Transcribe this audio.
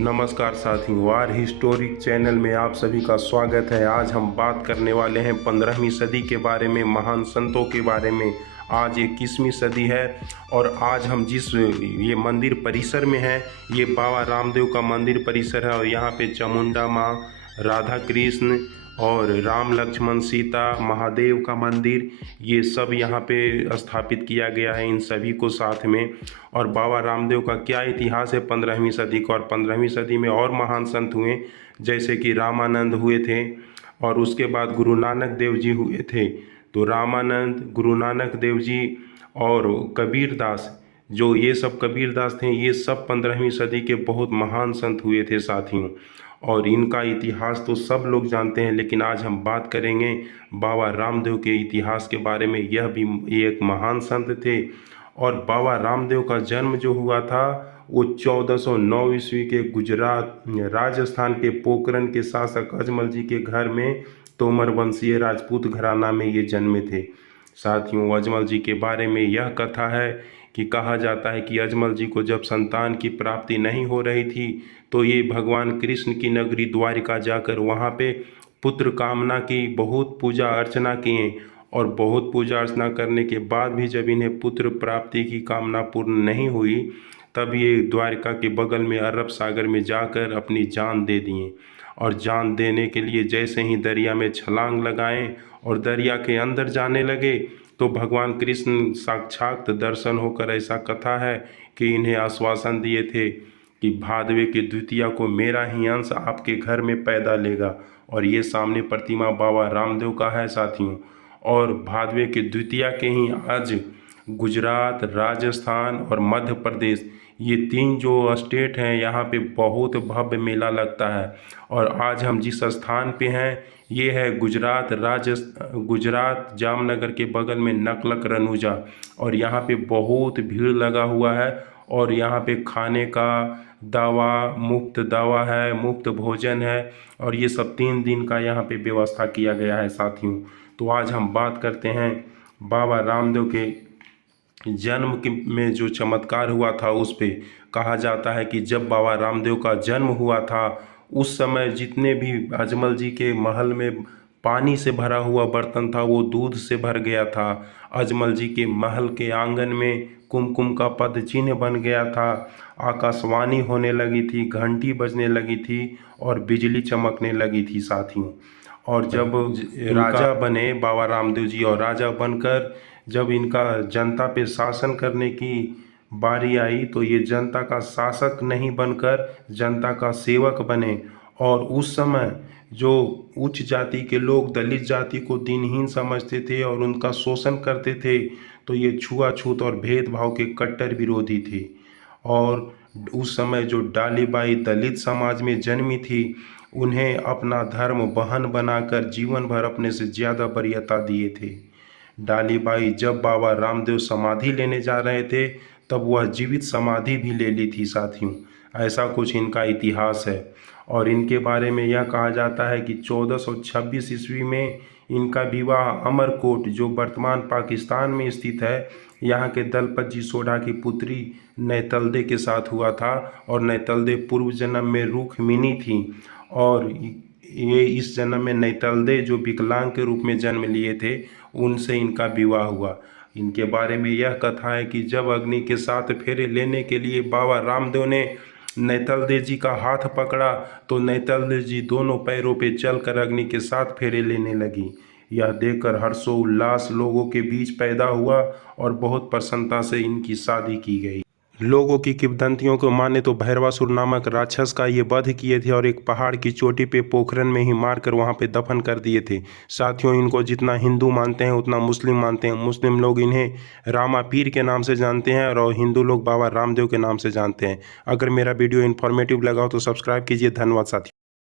नमस्कार साथियों, वार historic channel में आप सभी का स्वागत है। आज हम बात करने वाले हैं 15वीं सदी के बारे में, महान संतों के बारे में। आज 21वीं सदी है और आज हम जिस ये मंदिर परिसर में हैं, ये बाबा रामदेव का मंदिर परिसर है और यहाँ पे चामुंडा माँ, राधा कृष्ण और राम लक्ष्मण सीता, महादेव का मंदिर, ये सब यहाँ पे स्थापित किया गया है इन सभी को साथ में। और बाबा रामदेव का क्या इतिहास है 15वीं सदी का। और 15वीं सदी में और महान संत हुए, जैसे कि रामानंद हुए थे और उसके बाद गुरु नानक देव जी हुए थे। तो रामानंद, गुरु नानक देव जी और कबीरदास, जो ये सब कबीरदास थे, ये सब 15वीं सदी के बहुत महान संत हुए थे साथियों। और इनका इतिहास तो सब लोग जानते हैं, लेकिन आज हम बात करेंगे बाबा रामदेव के इतिहास के बारे में। यह भी एक महान संत थे। और बाबा रामदेव का जन्म जो हुआ था वो 1409 ईस्वी के गुजरात राजस्थान के पोखरण के शासक अजमल जी के घर में, तोमर वंशीय राजपूत घराना में ये जन्मे थे साथियों। अजमल जी के बारे में यह कथा है कि कहा जाता है कि अजमल जी को जब संतान की प्राप्ति नहीं हो रही थी तो ये भगवान कृष्ण की नगरी द्वारिका जाकर वहाँ पे पुत्र कामना की बहुत पूजा अर्चना किए। और बहुत पूजा अर्चना करने के बाद भी जब इन्हें पुत्र प्राप्ति की कामना पूर्ण नहीं हुई, तब ये द्वारिका के बगल में अरब सागर में जाकर अपनी जान दे दिए। और जान देने के लिए जैसे ही दरिया में छलांग लगाएं और दरिया के अंदर जाने लगे तो भगवान कृष्ण साक्षात दर्शन होकर, ऐसा कथा है कि इन्हें आश्वासन दिए थे कि भादवे के द्वितीया को मेरा ही अंश आपके घर में पैदा लेगा। और ये सामने प्रतिमा बाबा रामदेव का है साथियों। और भादवे के द्वितीया के ही आज गुजरात, राजस्थान और मध्य प्रदेश, ये तीन जो स्टेट हैं, यहाँ पे बहुत भव्य मेला लगता है। और आज हम जिस स्थान पे हैं ये है गुजरात जामनगर के बगल में नकलक रनूजा। और यहाँ पे बहुत भीड़ लगा हुआ है और यहाँ पे खाने का दवा, मुफ्त दवा है, मुफ्त भोजन है और ये सब 3 दिन का यहाँ पे व्यवस्था किया गया है साथियों। तो आज हम बात करते हैं बाबा रामदेव के जन्म में जो चमत्कार हुआ था उस पे। कहा जाता है कि जब बाबा रामदेव का जन्म हुआ था उस समय जितने भी अजमल जी के महल में पानी से भरा हुआ बर्तन था वो दूध से भर गया था। अजमल जी के महल के आंगन में कुमकुम का पद चिन्ह बन गया था। आकाशवाणी होने लगी थी, घंटी बजने लगी थी और बिजली चमकने लगी थी साथियों। और जब राजा बने बाबा रामदेव जी, और राजा बनकर जब इनका जनता पे शासन करने की बारी आई तो ये जनता का शासक नहीं बनकर जनता का सेवक बने। और उस समय जो उच्च जाति के लोग दलित जाति को दीनहीन समझते थे और उनका शोषण करते थे, तो ये छुआछूत और भेदभाव के कट्टर विरोधी थे। और उस समय जो डालीबाई दलित समाज में जन्मी थी, उन्हें अपना धर्म बहन बनाकर जीवन भर अपने से ज़्यादा वरीयता दिए थे। डालीबाई जब बाबा रामदेव समाधि लेने जा रहे थे तब वह जीवित समाधि भी ले ली थी साथियों। ऐसा कुछ इनका इतिहास है। और इनके बारे में यह कहा जाता है कि 1426 ईस्वी में इनका विवाह अमरकोट, जो वर्तमान पाकिस्तान में स्थित है, यहाँ के दलपत जी सोढ़ा की पुत्री नैतलदे के साथ हुआ था। और नैतलदे पूर्व जन्म में रुक्मिणी थी और ये इस जन्म में नैतलदे जो विकलांग के रूप में जन्म लिए थे, उनसे इनका विवाह हुआ। इनके बारे में यह कथा है कि जब अग्नि के 7 फेरे लेने के लिए बाबा रामदेव ने नैतलदे जी का हाथ पकड़ा तो नैतलदे जी दोनों पैरों पे चलकर अग्नि के 7 फेरे लेने लगी। यह देखकर हर्षोल्लास लोगों के बीच पैदा हुआ और बहुत प्रसन्नता से इनकी शादी की गई। लोगों की किंवदंतियों को माने तो भैरवासुर नामक राक्षस का ये वध किए थे और एक पहाड़ की चोटी पे पोखरन में ही मारकर वहाँ पे दफन कर दिए थे साथियों। इनको जितना हिंदू मानते हैं उतना मुस्लिम मानते हैं। मुस्लिम लोग इन्हें रामा पीर के नाम से जानते हैं और हिंदू लोग बाबा रामदेव के नाम से जानते हैं। अगर मेरा वीडियो इन्फॉर्मेटिव लगा हो तो सब्सक्राइब कीजिए। धन्यवाद साथियों।